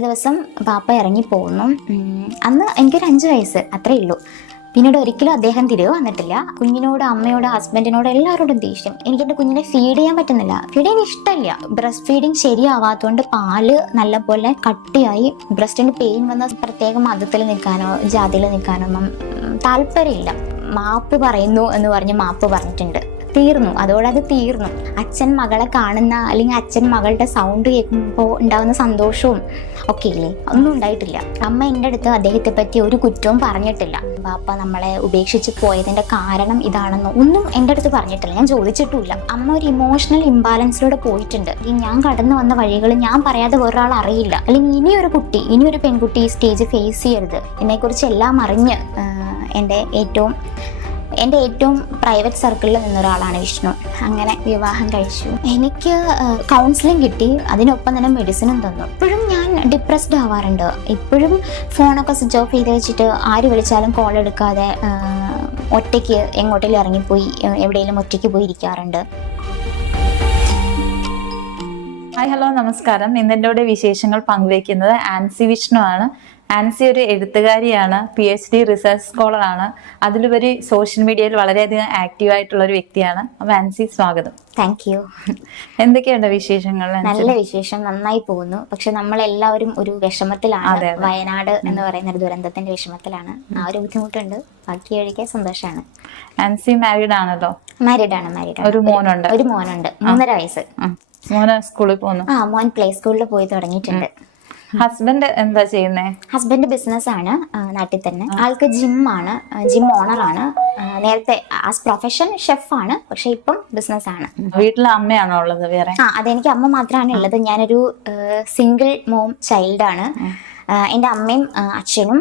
ഒരു ദിവസം പാപ്പ ഇറങ്ങി പോകുന്നു. അന്ന് എനിക്കൊരു 5 വയസ്സ് അത്രേ ഉള്ളൂ. പിന്നീട് ഒരിക്കലും അദ്ദേഹം തിരികെ വന്നിട്ടില്ല. കുഞ്ഞിനോട്, അമ്മയോട്, ഹസ്ബൻഡിനോട് എല്ലാവരോടും ദേഷ്യം. എനിക്ക് എൻ്റെ കുഞ്ഞിനെ ഫീഡ് ചെയ്യാൻ പറ്റുന്നില്ല. ഫീഡ് ചെയ്യാൻ ഇഷ്ടമില്ല. ബ്രസ്റ്റ് ഫീഡിങ് ശരിയാവാത്തതുകൊണ്ട് പാല് നല്ലപോലെ കട്ടിയായി ബ്രസ്റ്റിന് പെയിൻ വന്ന പ്രത്യേക മതത്തിൽ നിൽക്കാനോ ജാതിയിൽ നിൽക്കാനോ ഒന്നും താല്പര്യമില്ല. മാപ്പ് പറയുന്നു എന്ന് പറഞ്ഞ് മാപ്പ് പറഞ്ഞിട്ടുണ്ട്. തീർന്നു, അതോടെ അത് തീർന്നു. അച്ഛൻ മകളെ കാണുന്ന അല്ലെങ്കിൽ അച്ഛൻ മകളുടെ സൗണ്ട് കേൾക്കുമ്പോൾ ഉണ്ടാകുന്ന സന്തോഷവും ഒക്കെ ഇല്ലേ, ഒന്നും ഉണ്ടായിട്ടില്ല. അമ്മ എൻ്റെ അടുത്ത് അദ്ദേഹത്തെ പറ്റി ഒരു കുറ്റവും പറഞ്ഞിട്ടില്ല. പാപ്പ നമ്മളെ ഉപേക്ഷിച്ച് പോയതിൻ്റെ കാരണം ഇതാണെന്നോ ഒന്നും എൻ്റെ അടുത്ത് പറഞ്ഞിട്ടില്ല. ഞാൻ ചോദിച്ചിട്ടുമില്ല. അമ്മ ഒരു ഇമോഷണൽ ഇംബാലൻസിലൂടെ പോയിട്ടുണ്ട്. ഞാൻ കടന്നു വന്ന വഴികൾ ഞാൻ പറയാതെ വേറൊരാൾ അറിയില്ല. അല്ലെങ്കിൽ ഇനിയൊരു കുട്ടി, ഇനിയൊരു പെൺകുട്ടി ഈ സ്റ്റേജ് ഫേസ് ചെയ്യരുത്. എന്നെക്കുറിച്ച് എല്ലാം അറിഞ്ഞ് എൻ്റെ ഏറ്റവും പ്രൈവറ്റ് സർക്കിളിൽ നിന്നൊരാളാണ് വിഷ്ണു. അങ്ങനെ വിവാഹം കഴിച്ചു. എനിക്ക് കൗൺസിലിംഗ് കിട്ടി, അതിനൊപ്പം തന്നെ മെഡിസിനും തന്നു. ഇപ്പോഴും ഞാൻ ഡിപ്രസ്ഡ് ആവാറുണ്ട്. ഇപ്പോഴും ഫോണൊക്കെ സ്വിച്ച് ഓഫ് ചെയ്ത് വെച്ചിട്ട് ആര് വിളിച്ചാലും കോൾ എടുക്കാതെ ഒറ്റയ്ക്ക് എങ്ങോട്ടെങ്കിലും ഇറങ്ങിപ്പോയി എവിടെയെങ്കിലും ഒറ്റയ്ക്ക് പോയി ഇരിക്കാറുണ്ട്. ഹായ്, ഹലോ, നമസ്കാരം. ഇന്ന് എൻ്റെ കൂടെ വിശേഷങ്ങൾ പങ്കുവയ്ക്കുന്നത് ആൻസി വിഷ്ണു ആണ്. ആൻസി ഒരു എഴുത്തുകാരിയാണ്, PhD റിസർച്ച് സ്കോളറാണ്. അതിലുപരി സോഷ്യൽ മീഡിയയിൽ വളരെയധികം ആക്റ്റീവ് ആയിട്ടുള്ള ഒരു വ്യക്തിയാണ്. അപ്പൊ ആൻസി, സ്വാഗതം. Thank you. എന്തൊക്കെയുണ്ട് വിശേഷങ്ങൾ? നല്ല വിശേഷം, നന്നായി പോകുന്നു. പക്ഷെ നമ്മളെല്ലാവരും ഒരു വിഷമത്തിലാണ്. വയനാട് എന്ന് പറയുന്ന ഒരു ദുരന്തത്തിന്റെ വിഷമത്തിലാണ്. ആ ഒരു ബുദ്ധിമുട്ടുണ്ട്. ബാക്കി ഒഴികെ സന്തോഷമാണ്. ആൻസി മാരീഡ് ആണല്ലോ? മാരീഡ് ആണ്. ഒരു മോനുണ്ട്? ഒരു മോനുണ്ട്, 3.5 വയസ്സ്. മോന് സ്കൂളിൽ പോകുന്നു? മോൻ പ്ലേ സ്കൂളിൽ പോയി തുടങ്ങിയിട്ടുണ്ട്. ഹസ്ബൻഡ് എന്താ ചെയ്യുന്നേ? ഹസ്ബൻഡ് ബിസിനസ് ആണ്, നാട്ടിൽ തന്നെ. ആൾക്ക് ജിമ്മാണ്, ജിം ഓണറാണ്. നേരത്തെ ആസ് പ്രൊഫഷൻ ഷെഫാണ്, പക്ഷെ ഇപ്പം ബിസിനസ് ആണ്. വീട്ടിൽ അമ്മയാണോ ഉള്ളത് വേറെ? അതെനിക്ക് അമ്മ മാത്രമാണ് ഉള്ളത്. ഞാനൊരു സിംഗിൾ മോം ചൈൽഡാണ്. എൻ്റെ അമ്മയും അച്ഛനും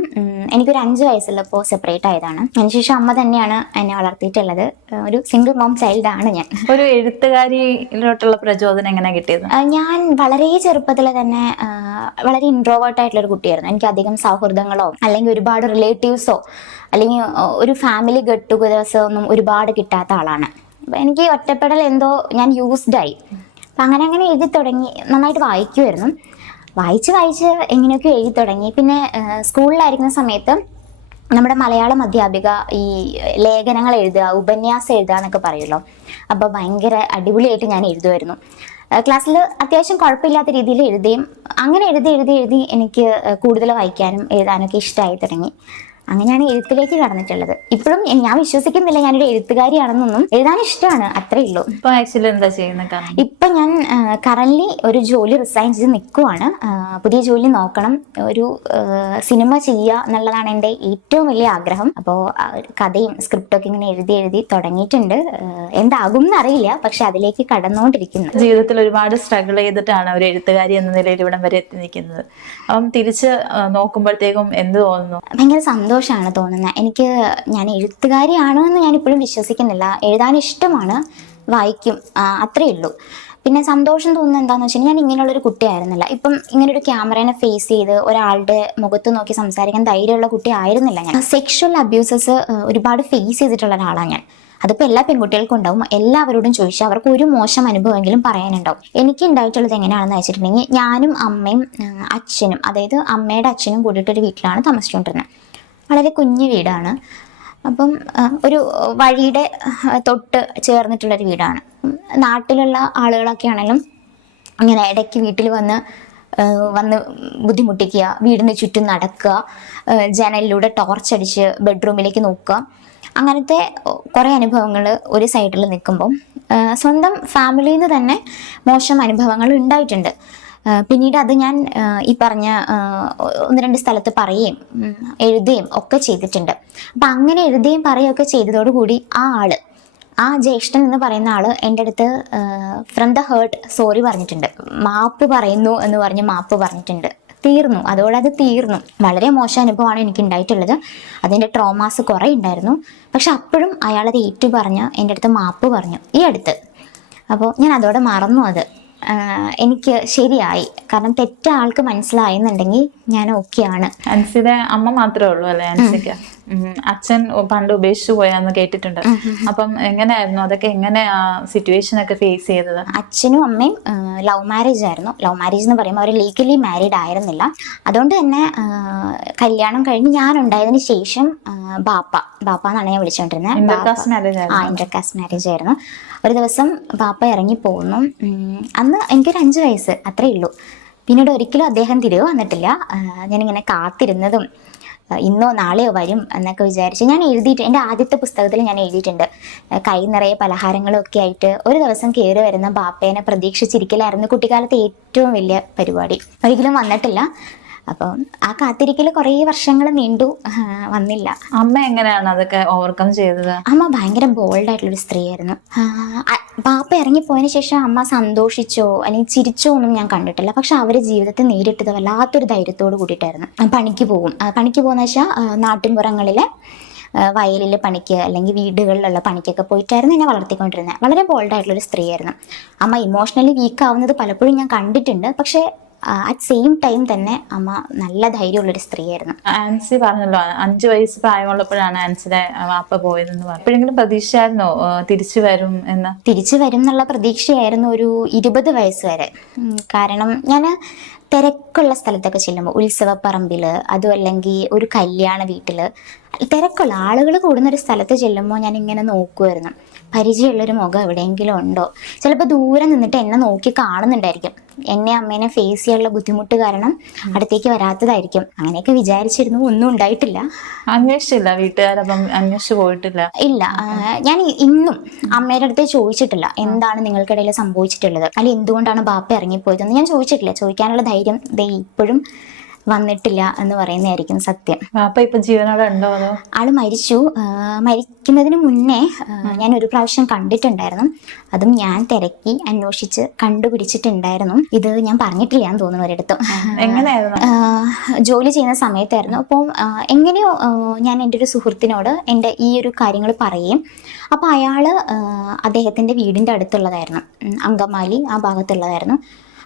എനിക്കൊരു 5 വയസ്സുള്ളപ്പോൾ സെപ്പറേറ്റ് ആയതാണ്. അതിനുശേഷം അമ്മ തന്നെയാണ് എന്നെ വളർത്തിയിട്ടുള്ളത്. ഒരു സിംഗിൾ മോം ചൈൽഡാണ് ഞാൻ. ഒരു എഴുത്തുകാരിയിലോട്ടുള്ള പ്രചോദനം എങ്ങനെ കിട്ടിയത്? ഞാൻ വളരെ ചെറുപ്പത്തിൽ തന്നെ വളരെ ഇൻട്രോവേർട്ട് ആയിട്ടുള്ള ഒരു കുട്ടിയായിരുന്നു. എനിക്ക് അധികം സൗഹൃദങ്ങളോ അല്ലെങ്കിൽ ഒരുപാട് റിലേറ്റീവ്സോ അല്ലെങ്കിൽ ഒരു ഫാമിലി ഗെറ്റ് ടുഗദേഴ്സോ ഒന്നും ഒരുപാട് കിട്ടാത്ത ആളാണ്. അപ്പം എനിക്ക് ഒറ്റപ്പെടൽ എന്തോ ഞാൻ യൂസ്ഡായി. അപ്പം അങ്ങനെ എഴുതി തുടങ്ങി. നന്നായിട്ട് വായിക്കുമായിരുന്നു. വായിച്ച് എങ്ങനെയൊക്കെ എഴുതി തുടങ്ങി. പിന്നെ സ്കൂളിലായിരിക്കുന്ന സമയത്ത് നമ്മുടെ മലയാളം അധ്യാപിക ഈ ലേഖനങ്ങൾ എഴുതുക, ഉപന്യാസം എഴുതുക എന്നൊക്കെ പറയുമല്ലോ. അപ്പോൾ ഭയങ്കര അടിപൊളിയായിട്ട് ഞാൻ എഴുതുമായിരുന്നു. ക്ലാസ്സിൽ അത്യാവശ്യം കുഴപ്പമില്ലാത്ത രീതിയിൽ എഴുതുകയും അങ്ങനെ എഴുതി എനിക്ക് കൂടുതൽ വായിക്കാനും എഴുതാനൊക്കെ ഇഷ്ടമായി തുടങ്ങി. അങ്ങനെയാണ് എഴുത്തിലേക്ക് കടന്നിട്ടുള്ളത്. ഇപ്പോഴും ഞാൻ വിശ്വസിക്കുന്നില്ല ഞാനൊരു എഴുത്തുകാരിയാണെന്നൊന്നും. എഴുതാൻ ഇഷ്ടമാണ്, അത്രേ ഉള്ളൂ. ഇപ്പൊ ഞാൻ കറന്റ് ഒരു ജോലി റിസൈൻ ചെയ്ത് നിൽക്കുവാണ്. പുതിയ ജോലി നോക്കണം. ഒരു സിനിമ ചെയ്യുക എന്നുള്ളതാണ് എൻ്റെ ഏറ്റവും വലിയ ആഗ്രഹം. അപ്പോൾ കഥയും സ്ക്രിപ്റ്റൊക്കെ ഇങ്ങനെ എഴുതി തുടങ്ങിയിട്ടുണ്ട്. എന്താകും എന്നറിയില്ല, പക്ഷെ അതിലേക്ക് കടന്നുകൊണ്ടിരിക്കുന്നു. ജീവിതത്തിൽ ഒരുപാട് സ്ട്രഗിൾ ചെയ്തിട്ടാണ് ഒരു എഴുത്തുകാരി എന്ന നിലയിൽ ഇവിടം വരെ എത്തി നിൽക്കുന്നത്. അപ്പം തിരിച്ച് നോക്കുമ്പോഴത്തേക്കും എന്ത് തോന്നുന്നു? ഭയങ്കര സന്തോഷമാണ് തോന്നുന്നത്. ഞാൻ എഴുത്തുകാരിയാണോ എന്ന് ഞാൻ ഇപ്പോഴും വിശ്വസിക്കുന്നില്ല. എഴുതാൻ ഇഷ്ടമാണ്, വായിക്കും, അത്രേ ഉള്ളൂ. പിന്നെ സന്തോഷം തോന്നുന്നത് എന്താണെന്ന് വെച്ചാൽ ഞാൻ ഇങ്ങനെയുള്ളൊരു കുട്ടിയായിരുന്നില്ല. ഇപ്പം ഇങ്ങനൊരു ക്യാമറേനെ ഫേസ് ചെയ്ത് ഒരാളുടെ മുഖത്ത് നോക്കി സംസാരിക്കാൻ ധൈര്യമുള്ള കുട്ടി ആയിരുന്നില്ല ഞാൻ. സെക്ഷൽ അബ്യൂസസ് ഒരുപാട് ഫേസ് ചെയ്തിട്ടുള്ള ഒരാളാണ് ഞാൻ. അതിപ്പോൾ എല്ലാ പെൺകുട്ടികൾക്കും ഉണ്ടാവും. എല്ലാവരോടും ചോദിച്ചാൽ അവർക്ക് ഒരു മോശം അനുഭവമെങ്കിലും പറയാനുണ്ടാവും. എനിക്ക് ഉണ്ടായിട്ടുള്ളത് എങ്ങനെയാണെന്ന് വെച്ചിട്ടുണ്ടെങ്കിൽ, ഞാനും അമ്മയും അച്ഛനും, അതായത് അമ്മയുടെ അച്ഛനും കൂടിയിട്ടൊരു വീട്ടിലാണ് താമസിച്ചുകൊണ്ടിരുന്നത്. വളരെ കുഞ്ഞു വീടാണ്. അപ്പം ഒരു വഴിയുടെ തൊട്ട് ചേർന്നിട്ടുള്ളൊരു വീടാണ്. നാട്ടിലുള്ള ആളുകളൊക്കെ ആണെങ്കിലും ഇങ്ങനെ ഇടയ്ക്ക് വീട്ടിൽ വന്ന് ബുദ്ധിമുട്ടിക്കുക, വീടിന് ചുറ്റും നടക്കുക, ജനലിലൂടെ ടോർച്ചടിച്ച് ബെഡ്റൂമിലേക്ക് നോക്കുക, അങ്ങനത്തെ കുറേ അനുഭവങ്ങൾ ഒരു സൈഡിൽ നിൽക്കുമ്പം സ്വന്തം ഫാമിലിയിൽ നിന്ന് തന്നെ മോശം അനുഭവങ്ങൾ ഉണ്ടായിട്ടുണ്ട്. പിന്നീട് അത് ഞാൻ ഈ പറഞ്ഞ 1-2 സ്ഥലത്ത് പറയുകയും എഴുതുകയും ഒക്കെ ചെയ്തിട്ടുണ്ട്. അപ്പം അങ്ങനെ എഴുതുകയും പറയുകയൊക്കെ ചെയ്തതോടുകൂടി ആ ജ്യേഷ്ഠൻ എന്ന് പറയുന്ന ആള് എൻ്റെ അടുത്ത് ഫ്രം ദ ഹേർട്ട് സോറി പറഞ്ഞിട്ടുണ്ട്. മാപ്പ് പറയുന്നു എന്ന് പറഞ്ഞ് മാപ്പ് പറഞ്ഞിട്ടുണ്ട്. തീർന്നു, അതോടെ അത് തീർന്നു. വളരെ മോശം അനുഭവമാണ് എനിക്ക് ഉണ്ടായിട്ടുള്ളത്. അതിൻ്റെ ട്രോമാസ് കുറേ ഉണ്ടായിരുന്നു. പക്ഷെ അപ്പോഴും അയാളത് ഏറ്റു പറഞ്ഞ് എൻ്റെ അടുത്ത് മാപ്പ് പറഞ്ഞു ഈ അടുത്ത്. അപ്പോൾ ഞാൻ അതോടെ മറന്നു. അത് എനിക്ക് ശരിയായി. കാരണം തെറ്റ ആൾക്ക് മനസ്സിലായെന്നുണ്ടെങ്കിൽ ഞാൻ ഓക്കെയാണ്. അൻസിയുടെ അമ്മ മാത്രമേ ഉള്ളൂ അല്ലേ? അച്ഛൻ പണ്ട് ഉപേക്ഷിച്ചു പോയാന്ന് കേട്ടിട്ടുണ്ട്. അപ്പം എങ്ങനെയായിരുന്നു അതൊക്കെ, എങ്ങനെ ആ സിറ്റുവേഷൻ ഒക്കെ ഫേസ് ചെയ്തത്? അച്ഛനും അമ്മയും ലവ് മാരേജ് ആയിരുന്നു. ലവ് മാരേജ് എന്ന് പറയുമ്പോൾ അവർ ലീഗലി മാരീഡ് ആയിരുന്നില്ല. അതുകൊണ്ട് തന്നെ കല്യാണം കഴിഞ്ഞ് ഞാൻ ഉണ്ടായതിന് ശേഷം ബാപ്പ എന്നാണ് ഞാൻ വിളിച്ചുകൊണ്ടിരുന്നത്. ഇന്റർ കാസ്റ്റ് മാരേജ് ആയിരുന്നു. ഒരു ദിവസം ബാപ്പ ഇറങ്ങി പോകുന്നു. അന്ന് എനിക്കൊരു 5 വയസ്സ് അത്രേ ഉള്ളൂ. പിന്നീട് ഒരിക്കലും അദ്ദേഹം തിരികെ വന്നിട്ടില്ല. ഞാനിങ്ങനെ കാത്തിരുന്നതും ഇന്നോ നാളെയോ വരും എന്നൊക്കെ വിചാരിച്ച് ഞാൻ എഴുതിയിട്ട്, എൻ്റെ ആദ്യത്തെ പുസ്തകത്തിൽ ഞാൻ എഴുതിയിട്ടുണ്ട്, കൈ നിറയെ പലഹാരങ്ങളും ഒക്കെ ആയിട്ട് ഒരു ദിവസം കയറി വരുന്ന ബാപ്പേനെ പ്രതീക്ഷിച്ചിരിക്കലായിരുന്നു കുട്ടിക്കാലത്തെ ഏറ്റവും വലിയ പരിപാടി. ഒരിക്കലും വന്നിട്ടില്ല. അപ്പം ആ കാത്തിരിക്കൽ കുറേ വർഷങ്ങൾ നീണ്ടു, വന്നില്ല. അമ്മ എങ്ങനെയാണ് അതൊക്കെ ഓവർകം ചെയ്തത്? അമ്മ ഭയങ്കര ബോൾഡായിട്ടുള്ളൊരു സ്ത്രീയായിരുന്നു. ബാപ്പ ഇറങ്ങിപ്പോയതിന് ശേഷം അമ്മ സന്തോഷിച്ചോ അല്ലെങ്കിൽ ചിരിച്ചോ ഒന്നും ഞാൻ കണ്ടിട്ടില്ല. പക്ഷെ അവര് ജീവിതത്തെ നേരിട്ടത് വല്ലാത്തൊരു ധൈര്യത്തോട് കൂടിയിട്ടായിരുന്നു. പണിക്ക് പോകുന്ന വെച്ചാൽ നാട്ടിൻപുറങ്ങളിലെ വയലിൽ പണിക്ക് അല്ലെങ്കിൽ വീടുകളിലുള്ള പണിക്കൊക്കെ പോയിട്ടായിരുന്നു എന്നെ വളർത്തിക്കൊണ്ടിരുന്നത്. വളരെ ബോൾഡായിട്ടുള്ളൊരു സ്ത്രീയായിരുന്നു. അമ്മ ഇമോഷണലി വീക്ക് ആവുന്നത് പലപ്പോഴും ഞാൻ കണ്ടിട്ടുണ്ട്. പക്ഷെ അറ്റ് സെയിം ടൈം തന്നെ അമ്മ നല്ല ധൈര്യമുള്ളൊരു സ്ത്രീയായിരുന്നു. ആൻസി പറഞ്ഞല്ലോ 5 വയസ്സ് പ്രായമുള്ളപ്പോഴാണ് ആൻസിയുടെ വാപ്പ പോയതെന്ന് പറഞ്ഞു. എപ്പോഴെങ്കിലും പ്രതീക്ഷയായിരുന്നോ തിരിച്ചു വരും എന്ന്? തിരിച്ചു വരും എന്നുള്ള പ്രതീക്ഷയായിരുന്നു ഒരു 20 വയസ്സ് വരെ. കാരണം ഞാൻ തിരക്കുള്ള സ്ഥലത്തൊക്കെ ചെല്ലുമ്പോൾ, ഉത്സവപ്പറമ്പിൽ, അതും അല്ലെങ്കിൽ ഒരു കല്യാണ വീട്ടിൽ, തിരക്കുള്ള ആളുകൾ കൂടുന്നൊരു സ്ഥലത്ത് ചെല്ലുമ്പോൾ ഞാൻ ഇങ്ങനെ നോക്കുമായിരുന്നു, പരിചയമുള്ളൊരു മുഖം എവിടെയെങ്കിലും ഉണ്ടോ. ചിലപ്പോൾ ദൂരെ നിന്നിട്ട് എന്നെ നോക്കി കാണുന്നുണ്ടായിരിക്കും. എന്നെ അമ്മേനെ ഫേസ് ചെയ്യാനുള്ള ബുദ്ധിമുട്ട് കാരണം അടുത്തേക്ക് വരാത്തതായിരിക്കും. അങ്ങനെയൊക്കെ വിചാരിച്ചിരുന്നു. ഒന്നും ഉണ്ടായിട്ടില്ല. അന്വേഷിച്ചില്ല? വീട്ടുകാരപ്പം അന്വേഷിച്ചു പോയിട്ടില്ല? ഇല്ല. ഞാൻ ഇന്നും അമ്മയുടെ അടുത്ത് ചോദിച്ചിട്ടില്ല എന്താണ് നിങ്ങൾക്കിടയിൽ സംഭവിച്ചിട്ടുള്ളത്, അല്ലെങ്കിൽ എന്തുകൊണ്ടാണ് ബാപ്പ ഇറങ്ങിപ്പോയതെന്ന് ഞാൻ ചോദിച്ചിട്ടില്ല. ചോദിക്കാനുള്ള ധൈര്യം ഇപ്പോഴും വന്നിട്ടില്ല എന്ന് പറയുന്നതായിരിക്കും സത്യം. ബാപ്പ ഇപ്പൊ ജീവനോടെ ഉണ്ടോ അതോ? ആള് മരിച്ചു. മരിക്കുന്നതിന് മുന്നേ ഞാൻ ഒരു പ്രാവശ്യം കണ്ടിട്ടുണ്ടായിരുന്നു. അതും ഞാൻ തിരക്കി അന്വേഷിച്ച് കണ്ടുപിടിച്ചിട്ടുണ്ടായിരുന്നു. ഇത് ഞാൻ പറഞ്ഞിട്ടില്ല എന്ന് തോന്നുന്നു ഒരിടത്തും. എങ്ങനെയായിരുന്നു? ജോലി ചെയ്യുന്ന സമയത്തായിരുന്നു. അപ്പോൾ എങ്ങനെയോ ഞാൻ എൻ്റെ ഒരു സുഹൃത്തിനോട് എൻ്റെ ഈ ഒരു കാര്യങ്ങൾ പറയുകയും, അപ്പോൾ അയാള് അദ്ദേഹത്തിൻ്റെ വീടിൻ്റെ അടുത്തുള്ളതായിരുന്നു, അങ്കമാലി ആ ഭാഗത്തുള്ളതായിരുന്നു.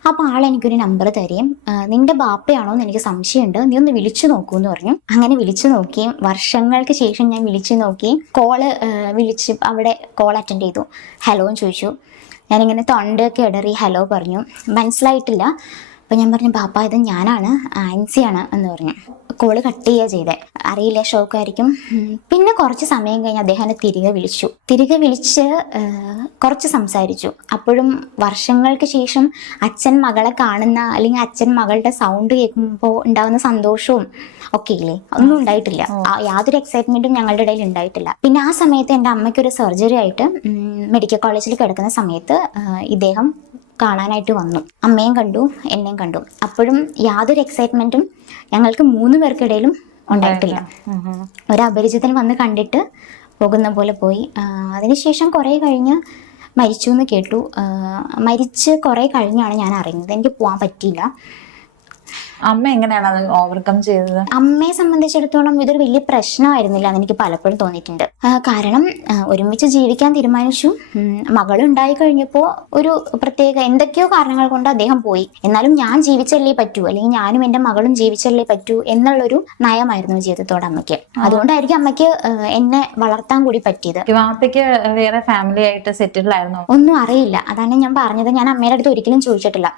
അപ്പോൾ ആളെനിക്കൊരു നമ്പർ തരികയും, നിന്റെ ബാപ്പയാണോ എന്ന് എനിക്ക് സംശയമുണ്ട്, നീ ഒന്ന് വിളിച്ചു നോക്കൂ എന്ന് പറഞ്ഞു. അങ്ങനെ വിളിച്ചു നോക്കുകയും വർഷങ്ങൾക്ക് ശേഷം ഞാൻ വിളിച്ചു നോക്കുകയും വിളിച്ച് അവിടെ കോൾ അറ്റൻഡ് ചെയ്തു. ഹലോ എന്ന് ചോദിച്ചു. ഞാനിങ്ങനെ തൊണ്ടയൊക്കെ ഇടറി ഹലോ പറഞ്ഞു. മനസ്സിലായിട്ടില്ല. അപ്പം ഞാൻ പറഞ്ഞു, ബാപ്പ ഇത് ഞാനാണ്, ആൻസിയാണ് എന്ന് പറഞ്ഞു. കോള് കട്ട് ചെയ്യുക ചെയ്തേ. അറിയില്ല, ഷോക്കായിരിക്കും. പിന്നെ കുറച്ച് സമയം കഴിഞ്ഞ് അദ്ദേഹം എന്നെ തിരികെ വിളിച്ച് കുറച്ച് സംസാരിച്ചു. അപ്പോഴും വർഷങ്ങൾക്ക് ശേഷം അച്ഛൻ മകളെ കാണുന്ന അല്ലെങ്കിൽ അച്ഛൻ മകളുടെ സൗണ്ട് കേൾക്കുമ്പോൾ ഉണ്ടാകുന്ന സന്തോഷവും ഒക്കെ ഇല്ലേ, ഒന്നും ഉണ്ടായിട്ടില്ല. യാതൊരു എക്സൈറ്റ്മെന്റും ഞങ്ങളുടെ ഇടയിൽ ഉണ്ടായിട്ടില്ല. പിന്നെ ആ സമയത്ത് എൻ്റെ അമ്മയ്ക്കൊരു സർജറി ആയിട്ട് മെഡിക്കൽ കോളേജിൽ കിടക്കുന്ന സമയത്ത് ഇദ്ദേഹം കാണാനായിട്ട് വന്നു. അമ്മയും കണ്ടു, എന്നെയും കണ്ടു. അപ്പോഴും യാതൊരു എക്സൈറ്റ്മെന്റും ഞങ്ങൾക്ക് 3 പേർക്കിടയിലും ഉണ്ടായിട്ടില്ല. ഒരു അപരിചിതൻ വന്ന് കണ്ടിട്ട് പോകുന്ന പോലെ പോയി. അതിനുശേഷം കുറേ കഴിഞ്ഞ് മരിച്ചു എന്ന് കേട്ടു. മരിച്ച് കുറേ കഴിഞ്ഞാണ് ഞാൻ അറിയുന്നത്. എനിക്ക് പോകാൻ പറ്റിയില്ല. അമ്മ എങ്ങനെയാണ് അത് ഓവർകം ചെയ്തത്? അമ്മയെ സംബന്ധിച്ചിടത്തോളം ഇതൊരു വലിയ പ്രശ്നമായിരുന്നില്ല എന്ന് എനിക്ക് പലപ്പോഴും തോന്നിയിട്ടുണ്ട്. കാരണം ഒരുമിച്ച് ജീവിക്കാൻ തീരുമാനിച്ചു. മകളുണ്ടായി കഴിഞ്ഞപ്പോൾ ഒരു പ്രത്യേക എന്തൊക്കെയോ കാരണങ്ങൾ കൊണ്ട് അദ്ദേഹം പോയി. എന്നാലും ഞാൻ ജീവിച്ചല്ലേ പറ്റൂ, അല്ലെങ്കിൽ ഞാനും എൻ്റെ മകളും ജീവിച്ചല്ലേ പറ്റൂ എന്നുള്ളൊരു നയമായിരുന്നു ജീവിതത്തോട് അമ്മയ്ക്ക്. അതുകൊണ്ടായിരിക്കും അമ്മയ്ക്ക് എന്നെ വളർത്താൻ കൂടി പറ്റിയത്. വാപ്പയ്ക്ക് വേറെ ഫാമിലി ആയിട്ട് സെറ്റിൽഡ് ആയിരുന്നു? ഒന്നും അറിയില്ല. അതാണ് ഞാൻ പറഞ്ഞത്. ഞാൻ അമ്മയുടെ അടുത്ത് ഒരിക്കലും ചോദിച്ചിട്ടില്ല.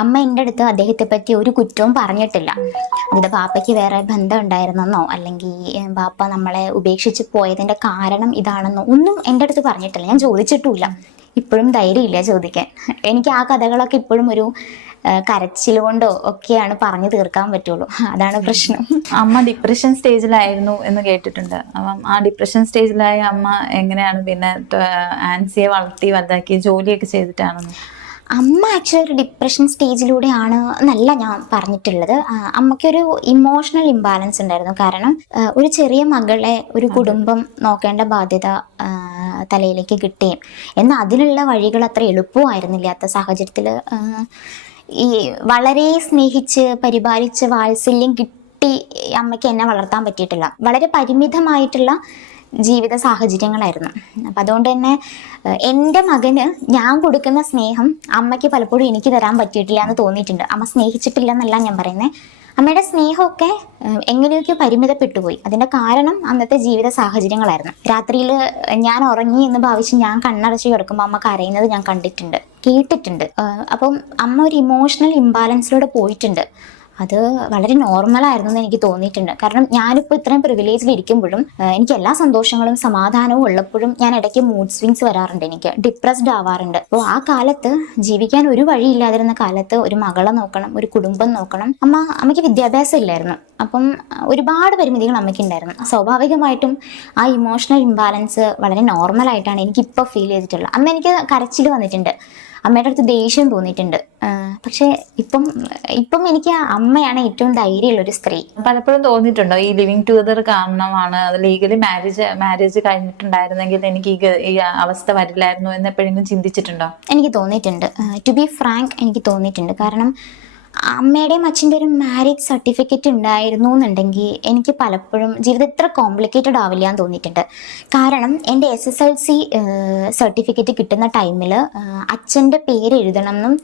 അമ്മ എൻ്റെ അടുത്ത് അദ്ദേഹത്തെ പറ്റി ഒരു കുറ്റവും പറഞ്ഞിട്ടില്ല. ഇത് ബാപ്പയ്ക്ക് വേറെ ബന്ധം ഉണ്ടായിരുന്നെന്നോ അല്ലെങ്കിൽ ബാപ്പ നമ്മളെ ഉപേക്ഷിച്ച് പോയതിൻ്റെ കാരണം ഇതാണെന്നോ ഒന്നും എൻ്റെ അടുത്ത് പറഞ്ഞിട്ടില്ല. ഞാൻ ചോദിച്ചിട്ടുമില്ല. ഇപ്പോഴും ധൈര്യമില്ല ചോദിക്കാൻ. എനിക്ക് ആ കഥകളൊക്കെ ഇപ്പോഴും ഒരു കരച്ചിൽ കൊണ്ടോ ഒക്കെയാണ് പറഞ്ഞു തീർക്കാൻ പറ്റുള്ളൂ. അതാണ് പ്രശ്നം. അമ്മ ഡിപ്രഷൻ സ്റ്റേജിലായിരുന്നു എന്ന് കേട്ടിട്ടുണ്ട്. അപ്പം ആ ഡിപ്രഷൻ സ്റ്റേജിലായ അമ്മ എങ്ങനെയാണ് പിന്നെ ആൻസിയെ വളർത്തി വലുതാക്കി ജോലിയൊക്കെ ചെയ്തിട്ടാണെന്ന്? അമ്മ ആക്ച്വലി ഒരു ഡിപ്രഷൻ സ്റ്റേജിലൂടെയാണ് എന്നല്ല ഞാൻ പറഞ്ഞിട്ടുള്ളത്. അമ്മയ്ക്കൊരു ഇമോഷണൽ ഇംബാലൻസ് ഉണ്ടായിരുന്നു. കാരണം ഒരു ചെറിയ മകളെ ഒരു കുടുംബം നോക്കേണ്ട ബാധ്യത തലയിലേക്ക് കിട്ടുകയും എന്നാൽ അതിനുള്ള വഴികൾ അത്ര എളുപ്പമായിരുന്നില്ലാത്ത സാഹചര്യത്തിൽ ഈ വളരെ സ്നേഹിച്ച് പരിപാലിച്ച് വാത്സല്യം കിട്ടി അമ്മയ്ക്ക് എന്നെ വളർത്താൻ പറ്റിയിട്ടില്ല. വളരെ പരിമിതമായിട്ടുള്ള ജീവിത സാഹചര്യങ്ങളായിരുന്നു. അപ്പം അതുകൊണ്ട് തന്നെ എൻ്റെ മകന് ഞാൻ കൊടുക്കുന്ന സ്നേഹം അമ്മയ്ക്ക് പലപ്പോഴും എനിക്ക് തരാൻ പറ്റിയിട്ടില്ല എന്ന് തോന്നിയിട്ടുണ്ട്. അമ്മ സ്നേഹിച്ചിട്ടില്ല എന്നല്ല ഞാൻ പറയുന്നത്. അമ്മയുടെ സ്നേഹമൊക്കെ എങ്ങനെയൊക്കെ പരിമിതപ്പെട്ടു പോയി. അതിൻ്റെ കാരണം അന്നത്തെ ജീവിത സാഹചര്യങ്ങളായിരുന്നു. രാത്രിയിൽ ഞാൻ ഉറങ്ങി എന്ന് ഭാവിച്ച് ഞാൻ കണ്ണടച്ച് കിടക്കുമ്പോൾ അമ്മ കരയുന്നത് ഞാൻ കണ്ടിട്ടുണ്ട്, കേട്ടിട്ടുണ്ട്. അപ്പം അമ്മ ഒരു ഇമോഷണൽ ഇംബാലൻസിലൂടെ പോയിട്ടുണ്ട്. അത് വളരെ നോർമലായിരുന്നു എന്ന് എനിക്ക് തോന്നിയിട്ടുണ്ട്. കാരണം ഞാനിപ്പോൾ ഇത്രയും പ്രിവിലേജിൽ ഇരിക്കുമ്പോഴും എനിക്ക് എല്ലാ സന്തോഷങ്ങളും സമാധാനവും ഉള്ളപ്പോഴും ഞാൻ ഇടയ്ക്ക് മൂഡ് സ്വിങ്സ് വരാറുണ്ട്, എനിക്ക് ഡിപ്രസ്ഡ് ആവാറുണ്ട്. അപ്പോൾ ആ കാലത്ത് ജീവിക്കാൻ ഒരു വഴിയില്ലാതിരുന്ന കാലത്ത് ഒരു മകളെ നോക്കണം, ഒരു കുടുംബം നോക്കണം. അമ്മയ്ക്ക് വിദ്യാഭ്യാസം ഇല്ലായിരുന്നു. അപ്പം ഒരുപാട് പരിമിതികൾ അമ്മയ്ക്കുണ്ടായിരുന്നു. സ്വാഭാവികമായിട്ടും ആ ഇമോഷണൽ ഇംബാലൻസ് വളരെ നോർമലായിട്ടാണ് എനിക്കിപ്പോൾ ഫീൽ ചെയ്തിട്ടുള്ളത്. അന്ന് എനിക്ക് കരച്ചിൽ വന്നിട്ടുണ്ട്, അമ്മയുടെ അടുത്ത് ദേഷ്യം തോന്നിയിട്ടുണ്ട്. പക്ഷെ ഇപ്പം എനിക്ക് അമ്മയാണ് ഏറ്റവും ധൈര്യമുള്ളൊരു സ്ത്രീ. പലപ്പോഴും തോന്നിയിട്ടുണ്ടോ ഈ ലിവിങ് ടുഗദർ കാരണമാണ് അത് ലീഗലി മാരേജ് കഴിഞ്ഞിട്ടുണ്ടായിരുന്നെങ്കിൽ എനിക്ക് ഈ അവസ്ഥ വരില്ലായിരുന്നു എന്ന് എപ്പോഴെങ്കിലും ചിന്തിച്ചിട്ടുണ്ടോ? എനിക്ക് തോന്നിയിട്ടുണ്ട്. ടു ബി ഫ്രാങ്ക്, എനിക്ക് തോന്നിയിട്ടുണ്ട്. കാരണം അമ്മയുടെയും അച്ഛൻ്റെ ഒരു മാരേജ് സർട്ടിഫിക്കറ്റ് ഉണ്ടായിരുന്നു എന്നുണ്ടെങ്കിൽ എനിക്ക് പലപ്പോഴും ജീവിതം ഇത്ര കോംപ്ലിക്കേറ്റഡ് ആവില്ല എന്ന് തോന്നിയിട്ടുണ്ട്. കാരണം എൻ്റെ SSLC സർട്ടിഫിക്കറ്റ് കിട്ടുന്ന ടൈമിൽ അച്ഛൻ്റെ പേര് എഴുതണമെന്നും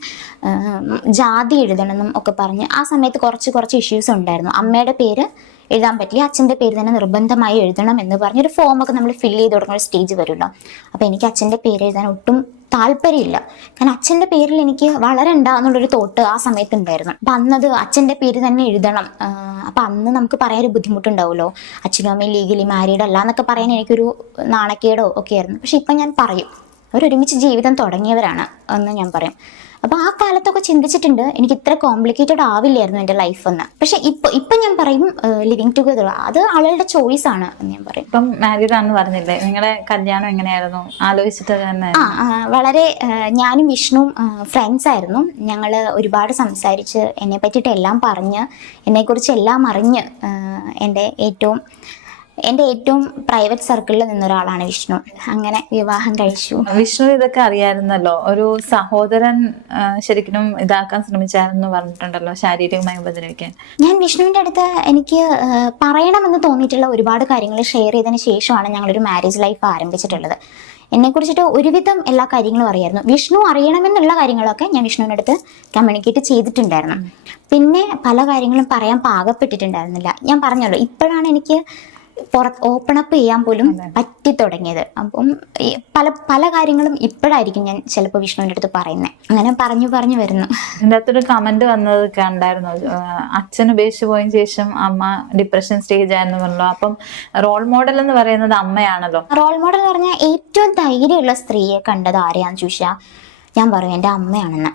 ജാതി എഴുതണമെന്നും ഒക്കെ പറഞ്ഞ് ആ സമയത്ത് കുറച്ച് ഇഷ്യൂസ് ഉണ്ടായിരുന്നു. അമ്മയുടെ പേര് എഴുതാൻ പറ്റില്ല, അച്ഛൻ്റെ പേര് തന്നെ നിർബന്ധമായി എഴുതണം എന്ന് പറഞ്ഞൊരു ഫോമൊക്കെ നമ്മൾ ഫില്ല് ചെയ്ത് കൊടുക്കുന്ന ഒരു സ്റ്റേജ് വരുമല്ലോ. അപ്പോൾ എനിക്ക് അച്ഛൻ്റെ പേര് എഴുതാൻ ഒട്ടും താല്പര്യമില്ല. കാരണം അച്ഛൻ്റെ പേരിൽ എനിക്ക് വളരണ്ട എന്നുള്ളൊരു തോട്ട് ആ സമയത്ത് ഉണ്ടായിരുന്നു. അപ്പം അന്നത് അച്ഛൻ്റെ പേര് തന്നെ എഴുതണം. അപ്പം അന്ന് നമുക്ക് പറയാനൊരു ബുദ്ധിമുട്ടുണ്ടാവുമല്ലോ, അച്ഛനും അമ്മയും ലീഗലി മാരീഡ് അല്ല എന്നൊക്കെ പറയാൻ എനിക്കൊരു നാണക്കേടോ ഒക്കെ ആയിരുന്നു. പക്ഷെ ഇപ്പം ഞാൻ പറയും, അവരൊരുമിച്ച് ജീവിതം തുടങ്ങിയവരാണ് എന്ന് ഞാൻ പറയും. അപ്പോൾ ആ കാലത്തൊക്കെ ചിന്തിച്ചിട്ടുണ്ട് എനിക്ക് ഇത്ര കോംപ്ലിക്കേറ്റഡ് ആവില്ലായിരുന്നു എൻ്റെ ലൈഫ് എന്ന്. പക്ഷെ ഇപ്പം ഞാൻ പറയും ലിവിങ് ടുഗദർ അത് ആളുകളുടെ ചോയ്സ് ആണ് എന്ന് ഞാൻ പറയും. ഇപ്പം മാരീഡ് ആണെന്ന് പറഞ്ഞില്ലേ, നിങ്ങളുടെ കല്യാണം എങ്ങനെയായിരുന്നു? ആലോചിച്ചിട്ട് തന്നെ? വളരെ ഞാനും വിഷ്ണുവും ഫ്രണ്ട്സ് ആയിരുന്നു. ഞങ്ങൾ ഒരുപാട് സംസാരിച്ച് എന്നെ പറ്റിയിട്ട് എല്ലാം പറഞ്ഞ് എന്നെക്കുറിച്ച് എല്ലാം അറിഞ്ഞ് എൻ്റെ ഏറ്റവും പ്രൈവറ്റ് സർക്കിളിൽ നിന്നൊരാളാണ് വിഷ്ണു. അങ്ങനെ വിവാഹം കഴിച്ചു. വിഷ്ണു ഇതൊക്കെ അറിയായിരുന്നല്ലോ, ഒരു സഹോദരൻ ശരിക്കും ഇതാക്കാൻ ശ്രമിച്ചായിരുന്നു പറഞ്ഞിട്ടുണ്ടല്ലോ, ശാരീരികമായി ഉപദ്രവിക്കാൻ. ഞാൻ വിഷ്ണുവിൻ്റെ അടുത്ത് എനിക്ക് പറയണമെന്ന് തോന്നിയിട്ടുള്ള ഒരുപാട് കാര്യങ്ങൾ ഷെയർ ചെയ്തതിന് ശേഷമാണ് ഞങ്ങളൊരു മാരേജ് ലൈഫ് ആരംഭിച്ചിട്ടുള്ളത്. എന്നെക്കുറിച്ചിട്ട് ഒരുവിധം എല്ലാ കാര്യങ്ങളും അറിയായിരുന്നു. വിഷ്ണു അറിയണമെന്നുള്ള കാര്യങ്ങളൊക്കെ ഞാൻ വിഷ്ണുവിൻ്റെ അടുത്ത് കമ്മ്യൂണിക്കേറ്റ് ചെയ്തിട്ടുണ്ടായിരുന്നു. പിന്നെ പല കാര്യങ്ങളും പറയാൻ പാകപ്പെട്ടിട്ടുണ്ടായിരുന്നില്ല. ഞാൻ പറഞ്ഞല്ലോ, ഇപ്പോഴാണ് എനിക്ക് ഓപ്പൺ അപ്പ് ചെയ്യാൻ പോലും പറ്റി തുടങ്ങിയത്. അപ്പം പല കാര്യങ്ങളും ഇപ്പോഴായിരിക്കും ഞാൻ ചിലപ്പോൾ വിഷ്ണുവിൻ്റെ അടുത്ത് പറയുന്നത്. അങ്ങനെ പറഞ്ഞു വരുന്നു. ഇതിൻ്റെ അകത്തൊരു കമന്റ് വന്നത് കണ്ടായിരുന്നു, അച്ഛൻ ഉപേക്ഷിച്ച് പോയതിനു ശേഷം അമ്മ ഡിപ്രഷൻ സ്റ്റേജ് ആയിരുന്നു പറഞ്ഞല്ലോ. അപ്പം റോൾ മോഡൽ എന്ന് പറയുന്നത് അമ്മയാണല്ലോ. റോൾ മോഡൽ എന്ന് പറഞ്ഞാൽ ഏറ്റവും ധൈര്യമുള്ള സ്ത്രീയെ കണ്ടത് ആരെയാന്ന് ചോദിച്ചാൽ ഞാൻ പറയും എൻ്റെ അമ്മയാണെന്ന്.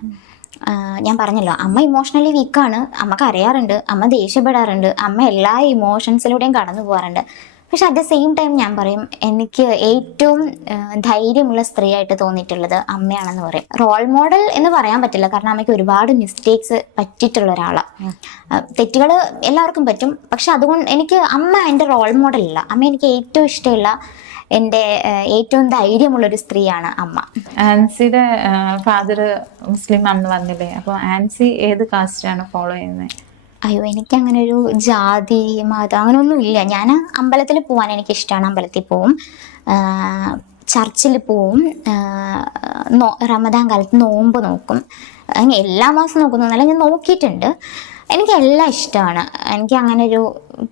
ഞാൻ പറഞ്ഞല്ലോ, അമ്മ ഇമോഷണലി വീക്കാണ്, അമ്മ കരയാറുണ്ട്, അമ്മ ദേഷ്യപ്പെടാറുണ്ട്, അമ്മ എല്ലാ ഇമോഷൻസിലൂടെയും കടന്നു പോകാറുണ്ട്. പക്ഷെ അറ്റ് ദ സെയിം ടൈം ഞാൻ പറയും എനിക്ക് ഏറ്റവും ധൈര്യമുള്ള സ്ത്രീയായിട്ട് തോന്നിയിട്ടുള്ളത് അമ്മയാണെന്ന് പറയും. റോൾ മോഡൽ എന്ന് പറയാൻ പറ്റില്ല, കാരണം അമ്മയ്ക്ക് ഒരുപാട് മിസ്റ്റേക്സ് പറ്റിയിട്ടുള്ള ഒരാളാണ്. തെറ്റുകൾ എല്ലാവർക്കും പറ്റും. പക്ഷെ അതുകൊണ്ട് എനിക്ക് അമ്മ എൻ്റെ റോൾ മോഡലല്ല. അമ്മ എനിക്ക് ഏറ്റവും ഇഷ്ടമുള്ള, എൻ്റെ ഏറ്റവും ധൈര്യമുള്ളൊരു സ്ത്രീയാണ് അമ്മ. ആൻസിയുടെ ഫാദർ മുസ്ലിം ആണെന്ന് പറഞ്ഞില്ലേ, അപ്പോൾ ആൻസി ഏത് കാസ്റ്റാണ് ഫോളോ ചെയ്യുന്നത്? അയ്യോ, എനിക്കങ്ങനെ ഒരു ജാതി മതം അങ്ങനെയൊന്നും ഇല്ല. ഞാൻ അമ്പലത്തിൽ പോകാൻ എനിക്കിഷ്ടമാണ്. അമ്പലത്തിൽ പോവും, ചർച്ചിൽ പോവും, റമദാൻ കാലത്ത് നോമ്പ് നോക്കും. അങ്ങനെ എല്ലാ മാസവും നോക്കുന്നൊന്നുമല്ല, ഞാൻ നോക്കിയിട്ടുണ്ട്. എനിക്ക് എല്ലാം ഇഷ്ടമാണ്. എനിക്ക് അങ്ങനെ ഒരു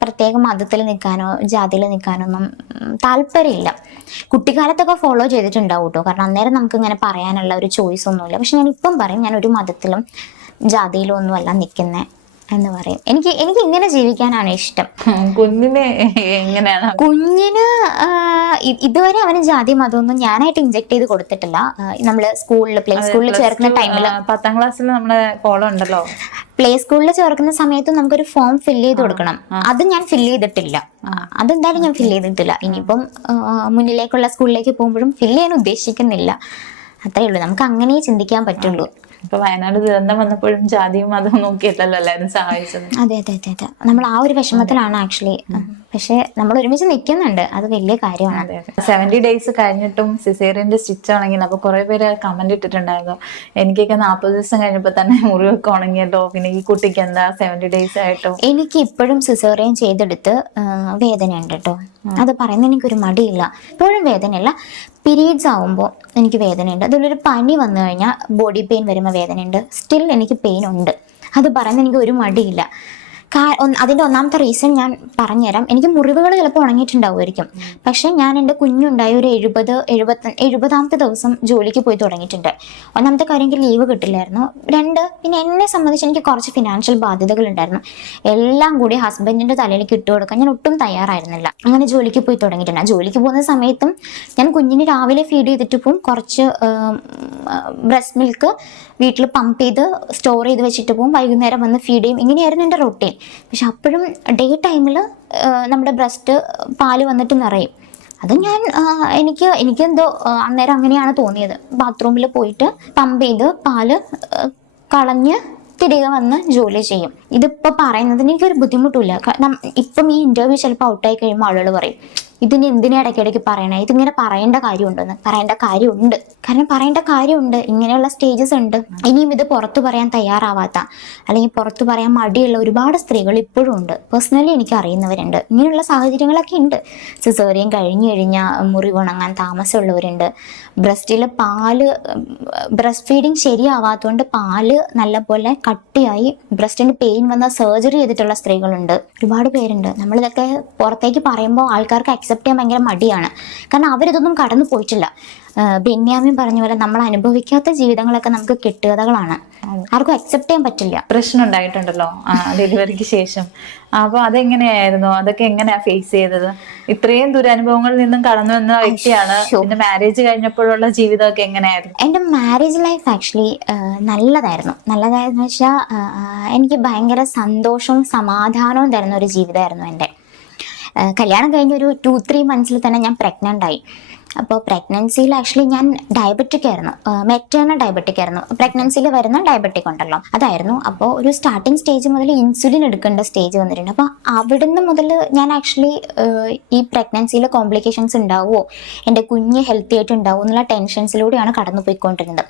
പ്രത്യേക മതത്തിൽ നിൽക്കാനോ ജാതിയിൽ നിൽക്കാനോ ഒന്നും താല്പര്യമില്ല. കുട്ടിക്കാലത്തൊക്കെ ഫോളോ ചെയ്തിട്ടുണ്ടാവും കേട്ടോ, കാരണം അന്നേരം നമുക്ക് ഇങ്ങനെ പറയാനുള്ള ഒരു ചോയ്സ് ഒന്നുമില്ല. പക്ഷെ ഞാൻ ഇപ്പം പറയും, ഞാൻ ഒരു മതത്തിലും ജാതിയിലും ഒന്നുമല്ല നിൽക്കുന്നത് എന്ന് പറയും. എനിക്ക് ഇങ്ങനെ ജീവിക്കാനാണ് ഇഷ്ടം. കുഞ്ഞിന് എങ്ങനെയാണ്? കുഞ്ഞിന് ഇതുവരെ അവന് ജാതി മതമൊന്നും ഞാനായിട്ട് ഇൻജെക്ട് ചെയ്ത് കൊടുത്തിട്ടില്ല. നമ്മള് പ്ലേ സ്കൂളിൽ ചേർക്കുന്ന ടൈമില് 10ാം ക്ലാസ്സിൽ നമ്മുടെ കോളം ഉണ്ടല്ലോ, പ്ലേ സ്കൂളിൽ ചേർക്കുന്ന സമയത്ത് നമുക്കൊരു ഫോം ഫില്ല് ചെയ്ത് കൊടുക്കണം. അത് ഞാൻ ഫില്ല് ചെയ്തിട്ടില്ല. അതെന്തായാലും ഞാൻ ഫില്ല് ചെയ്തിട്ടില്ല. ഇനിയിപ്പം മുന്നിലേക്കുള്ള സ്കൂളിലേക്ക് പോകുമ്പോഴും ഫില്ല് ചെയ്യാൻ ഉദ്ദേശിക്കുന്നില്ല. അത്രയേ ഉള്ളൂ. നമുക്ക് അങ്ങനെ ചിന്തിക്കാൻ പറ്റുള്ളൂ. ഇപ്പൊ വയനാട് ദുരന്തം വന്നപ്പോഴും ജാതിയും മതവും നോക്കിയിട്ടല്ലോ എല്ലാവരും സഹായിച്ചത്. അതെ അതെ അതെ അതെ, നമ്മൾ ആ ഒരു വിഷമത്തിലാണ് ആക്ച്വലി. പക്ഷെ നമ്മൾ ഒരുമിച്ച് നിൽക്കുന്നുണ്ട്, അത് വലിയ കാര്യമാണ്. 70 days കഴിഞ്ഞിട്ടും സിസേറിയന്റെ സ്റ്റിച്ച് ആണെങ്കിൽ അപ്പൊ കുറെ പേര് കമന്റ് ഇട്ടിട്ടുണ്ടായിരുന്നു, എനിക്കൊക്കെ 40 ദിവസം കഴിഞ്ഞപ്പോ തന്നെ മുറിവൊക്കെ ഉണങ്ങിയല്ലോ, പിന്നെ ഈ കുട്ടിക്ക് എന്താ 70 days ആയിട്ടോ. എനിക്ക് ഇപ്പോഴും സിസേറിയൻ ചെയ്തെടുത്ത് വേദനയുണ്ട് കേട്ടോ, അത് പറയുന്നത് എനിക്കൊരു മടിയില്ല. ഇപ്പോഴും വേദനയില്ല, പീരീഡ്സ് ആവുമ്പോൾ എനിക്ക് വേദനയുണ്ട്. അതുള്ളൊരു പനി വന്നു കഴിഞ്ഞാൽ ബോഡി പെയിൻ വരുമ്പോൾ വേദനയുണ്ട്, സ്റ്റിൽ എനിക്ക് പെയിൻ ഉണ്ട്. അത് പറയുന്നത് എനിക്ക് ഒരു മടിയില്ല. അതിൻ്റെ ഒന്നാമത്തെ റീസൺ ഞാൻ പറഞ്ഞുതരാം. എനിക്ക് മുറിവുകൾ ചിലപ്പോൾ ഉണങ്ങിയിട്ടുണ്ടാവുമായിരിക്കും, പക്ഷെ ഞാൻ എൻ്റെ കുഞ്ഞുണ്ടായി ഒരു 70-80ാമത്തെ ദിവസം ജോലിക്ക് പോയി തുടങ്ങിയിട്ടുണ്ട്. ഒന്നാമത്തെ കാര്യം എനിക്ക് ലീവ് കിട്ടില്ലായിരുന്നു. 2, പിന്നെ എന്നെ സംബന്ധിച്ച് എനിക്ക് കുറച്ച് ഫിനാൻഷ്യൽ ബാധ്യതകളുണ്ടായിരുന്നു. എല്ലാം കൂടി ഹസ്ബൻഡിൻ്റെ തലയിലേക്ക് ഇട്ട് കൊടുക്കാൻ ഞാൻ ഒട്ടും തയ്യാറായിരുന്നില്ല. അങ്ങനെ ജോലിക്ക് പോയി തുടങ്ങിയിട്ടുണ്ട്. ആ ജോലിക്ക് പോകുന്ന സമയത്തും ഞാൻ കുഞ്ഞിന് രാവിലെ ഫീഡ് ചെയ്തിട്ട് പോവും, കുറച്ച് ബ്രസ്റ്റ് മിൽക്ക് വീട്ടിൽ പമ്പ് ചെയ്ത് സ്റ്റോർ ചെയ്ത് വെച്ചിട്ട് പോകും, വൈകുന്നേരം വന്ന് ഫീഡ് ചെയ്യും. ഇങ്ങനെയായിരുന്നു എൻ്റെ റൊട്ടീൻ. പക്ഷെ അപ്പോഴും ഡേ ടൈമിൽ നമ്മുടെ ബ്രസ്റ്റ് പാല് വന്നിട്ട് നിറയും. അത് എനിക്കെന്തോ അന്നേരം അങ്ങനെയാണ് തോന്നിയത്. ബാത്റൂമിൽ പോയിട്ട് പമ്പ് ചെയ്ത് പാല് കളഞ്ഞ് തിരികെ വന്ന് ജോലി ചെയ്യും. ഇതിപ്പോൾ പറയുന്നതിന് എനിക്കൊരു ബുദ്ധിമുട്ടില്ല. ഇപ്പം ഈ ഇൻ്റർവ്യൂ ചിലപ്പോൾ ഔട്ടായി കഴിയുമ്പോൾ ആളുകൾ പറയും, ഇതിന് എന്തിനാ ഇടയ്ക്കിടയ്ക്ക് പറയണേ, ഇതിങ്ങനെ പറയേണ്ട കാര്യമുണ്ടെന്ന്. പറയേണ്ട കാര്യമുണ്ട്, കാരണം പറയേണ്ട കാര്യമുണ്ട്. ഇങ്ങനെയുള്ള സ്റ്റേജസ് ഉണ്ട്. ഇനിയും ഇത് പുറത്തു പറയാൻ തയ്യാറാവാത്ത അല്ലെങ്കിൽ പുറത്തു പറയാൻ മടിയുള്ള ഒരുപാട് സ്ത്രീകൾ ഇപ്പോഴും ഉണ്ട്. പേഴ്സണലി എനിക്ക് അറിയുന്നവരുണ്ട്, ഇങ്ങനെയുള്ള സാഹചര്യങ്ങളൊക്കെ ഉണ്ട്. സിസേറിയൻ കഴിഞ്ഞു കഴിഞ്ഞാൽ മുറിവുണങ്ങാൻ താമസമുള്ളവരുണ്ട്. ബ്രസ്റ്റിൽ ബ്രസ്റ്റ് ഫീഡിങ് ശരിയാവാത്തതുകൊണ്ട് പാല് നല്ലപോലെ കട്ടിയായി ബ്രസ്റ്റിന് പെയിൻ വന്ന സർജറി ചെയ്തിട്ടുള്ള സ്ത്രീകളുണ്ട്. ഒരുപാട് പേരുണ്ട്. നമ്മളിതൊക്കെ പുറത്തേക്ക് പറയുമ്പോൾ ആൾക്കാർക്ക് അക്സെപ്റ്റ് ചെയ്യാൻ ഭയങ്കര മടിയാണ്, കാരണം അവരിതൊന്നും കടന്നു പോയിട്ടില്ല. ബെന്യാമിൻ പറഞ്ഞ പോലെ നമ്മൾ അനുഭവിക്കാത്ത ജീവിതങ്ങളൊക്കെ നമുക്ക് കെട്ടുകഥകളാണ്, ആർക്കും അക്സെപ്റ്റ് ചെയ്യാൻ പറ്റില്ല. പ്രശ്നം ഉണ്ടായിട്ടുണ്ടല്ലോ ഡെലിവറിക്ക് ശേഷം, അപ്പൊ അതെങ്ങനെയായിരുന്നു? അതൊക്കെ എങ്ങനെയാ ഫേസ് ചെയ്തത്? ഇത്രയും ദുരനുഭവങ്ങളിൽ നിന്നും കടന്നു വന്ന വ്യക്തിയാണ്. പിന്നെ മാരേജ് കഴിഞ്ഞപ്പോഴുള്ള ജീവിതമൊക്കെ എങ്ങനെയായിരുന്നു? എൻ്റെ മാരേജ് ലൈഫ് ആക്ച്വലി നല്ലതായിരുന്നു വെച്ചാൽ എനിക്ക് ഭയങ്കര സന്തോഷവും സമാധാനവും തരുന്ന ഒരു ജീവിതമായിരുന്നു എൻ്റെ. കല്യാണം കഴിഞ്ഞൊരു 2-3 months തന്നെ ഞാൻ പ്രഗ്നൻ്റ് ആയി. അപ്പോൾ പ്രഗ്നൻസിയിൽ ആക്ച്വലി ഞാൻ ഡയബറ്റിക് ആയിരുന്നു, മെറ്റേണൽ ഡയബറ്റിക് ആയിരുന്നു. പ്രഗ്നൻസിയിൽ വരുന്ന ഡയബറ്റിക് ഉണ്ടല്ലോ, അതായിരുന്നു. അപ്പോൾ ഒരു സ്റ്റാർട്ടിങ് സ്റ്റേജ് മുതൽ ഇൻസുലിൻ എടുക്കേണ്ട സ്റ്റേജ് വന്നിട്ടുണ്ട്. അപ്പോൾ അവിടുന്ന് മുതൽ ഞാൻ ആക്ച്വലി ഈ പ്രഗ്നൻസിയിൽ കോംപ്ലിക്കേഷൻസ് ഉണ്ടാവുമോ, എൻ്റെ കുഞ്ഞ് ഹെൽത്തി ആയിട്ട് ഉണ്ടാവുമോ എന്നുള്ള ടെൻഷൻസിലൂടെയാണ് കടന്നു പോയിക്കൊണ്ടിരുന്നത്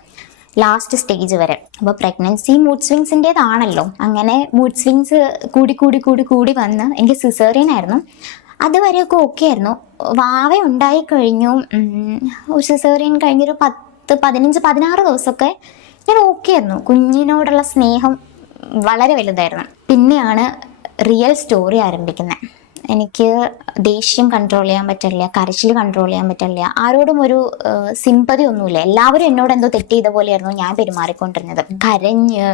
ലാസ്റ്റ് സ്റ്റേജ് വരെ. അപ്പോൾ പ്രഗ്നൻസി മൂഡ് സ്വിങ്സിൻ്റെതാണല്ലോ. അങ്ങനെ മൂഡ് സ്വിങ്സ് കൂടി വന്ന് എനിക്ക് സിസേറിയൻ ആയിരുന്നു. അതുവരെയൊക്കെ ഓക്കെ ആയിരുന്നു. വാവ ഉണ്ടായി കഴിഞ്ഞു. ഒരു സിസേറിയൻ കഴിഞ്ഞൊരു 10-15-16 ദിവസമൊക്കെ ഞാൻ ഓക്കെ ആയിരുന്നു. കുഞ്ഞിനോടുള്ള സ്നേഹം വളരെ വലുതായിരുന്നു. പിന്നെയാണ് റിയൽ സ്റ്റോറി ആരംഭിക്കുന്നത്. എനിക്ക് ദേഷ്യം കൺട്രോൾ ചെയ്യാൻ പറ്റില്ല, കരച്ചിൽ കൺട്രോൾ ചെയ്യാൻ പറ്റില്ല, ആരോടും ഒരു സിമ്പതി ഒന്നുമില്ല. എല്ലാവരും എന്നോട് എന്തോ തെറ്റ് ചെയ്ത പോലെയായിരുന്നു ഞാൻ പെരുമാറിക്കൊണ്ടിരുന്നത്. കരഞ്ഞ്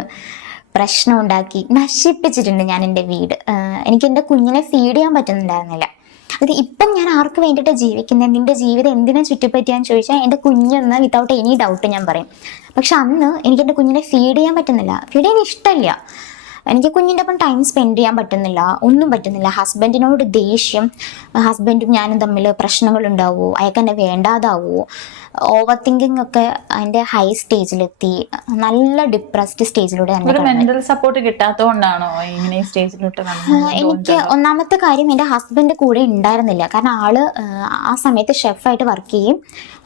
പ്രശ്നം ഉണ്ടാക്കി നശിപ്പിച്ചിട്ടുണ്ട് ഞാൻ എൻ്റെ വീട്. എനിക്ക് എൻ്റെ കുഞ്ഞിനെ ഫീഡ് ചെയ്യാൻ പറ്റുന്നുണ്ടായിരുന്നില്ല. അത് ഇപ്പം ഞാൻ ആർക്ക് വേണ്ടിയിട്ട് ജീവിക്കുന്നത്, നിന്റെ ജീവിതം എന്തിനെ ചുറ്റിപ്പറ്റിയാന്ന് ചോദിച്ചാൽ എൻ്റെ കുഞ്ഞെന്ന് വിത്തൗട്ട് എനി ഡൗട്ട് ഞാൻ പറയും. പക്ഷെ അന്ന് എനിക്ക് എൻ്റെ കുഞ്ഞിനെ ഫീഡ് ചെയ്യാൻ പറ്റുന്നില്ല, ഫീഡ് ചെയ്യാൻ ഇഷ്ടമില്ല. എനിക്ക് കുഞ്ഞിൻ്റെ ഒപ്പം ടൈം സ്പെൻഡ് ചെയ്യാൻ പറ്റുന്നില്ല, ഒന്നും പറ്റുന്നില്ല. ഹസ്ബൻഡിനോട് ദേഷ്യം, ഹസ്ബൻഡും ഞാനും തമ്മിൽ പ്രശ്നങ്ങൾ ഉണ്ടാവുമോ, അയാൾക്ക് എന്നെ വേണ്ടാതാവുമോ, ഓവർ തിങ്കിങ് ഒക്കെ അതിൻ്റെ ഹൈ സ്റ്റേജിലെത്തി. നല്ല ഡിപ്രസ്ഡ് സ്റ്റേജിലൂടെ മെന്റൽ സപ്പോർട്ട് കിട്ടാത്തതുകൊണ്ടാണോ ഇങ്ങനെ സ്റ്റേജിലോട്ട്? എനിക്ക് ഒന്നാമത്തെ കാര്യം എൻ്റെ ഹസ്ബൻഡ് കൂടെ ഉണ്ടായിരുന്നില്ല, കാരണം ആള് ആ സമയത്ത് ഷെഫായിട്ട് വർക്ക് ചെയ്യും,